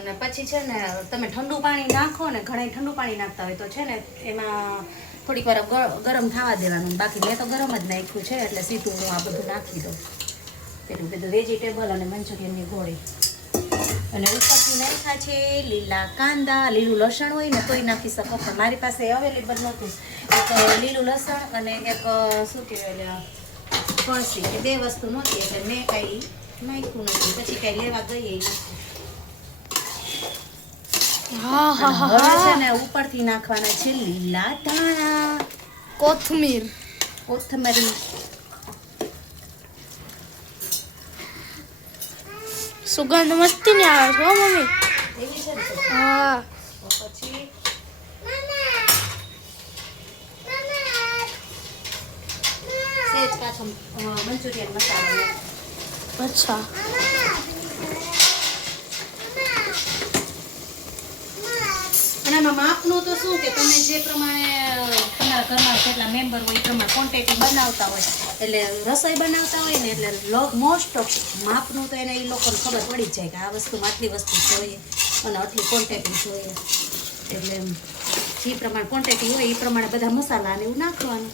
અને પછી છે ને તમે ઠંડુ પાણી નાખો ને, ઘણા ઠંડુ પાણી નાખતા હોય તો છે ને એમાં થોડીક વાર ગરમ થવા દેવાનું. બાકી મેં તો ગરમ જ નાખ્યું છે એટલે સીધું હું આ બધું નાખી દઉં. એટલું બધું વેજીટેબલ અને મંચુરિયનની ગોળી. અને ઉપરથી નાખ્યા છે લીલા કાંદા. લીલું લસણ હોય ને તોય નાખી શકો, પણ મારી પાસે અવેલેબલ નહોતું. એક લીલું લસણ અને એક શું કહેવાય ફણસી, એ 2 વસ્તુ નહોતી એટલે મેં કાંઈ નાખ્યું નથી. પછી કાંઈ લેવા ગઈ નથી. હવે છે ને ઉપરથી નાખવાના છે લીલા ધાણા, કોથમીર. સુગંધ મસ્તી ની આવે છે હો મમ્મી. એવી છે ને. હા. પછી સેજ પાછો મંચુરિયન મસાલો. અચ્છા. અને આમાં માપનું તો શું કે તમે જે પ્રમાણે તમારા ઘરમાં જેટલા મેમ્બર હોય એ પ્રમાણે ક્વોન્ટિટી બનાવતા હોય, એટલે રસોઈ બનાવતા હોય ને એટલે મોસ્ટ ઓફ માપનું તો એને એ લોકોને ખબર પડી જ જાય કે આ વસ્તુમાં આટલી વસ્તુ જોઈએ અને આટલી ક્વોન્ટિટી જોઈએ. એટલે જે પ્રમાણે ક્વોન્ટિટી હોય એ પ્રમાણે બધા મસાલા ને એવું નાખવાનું.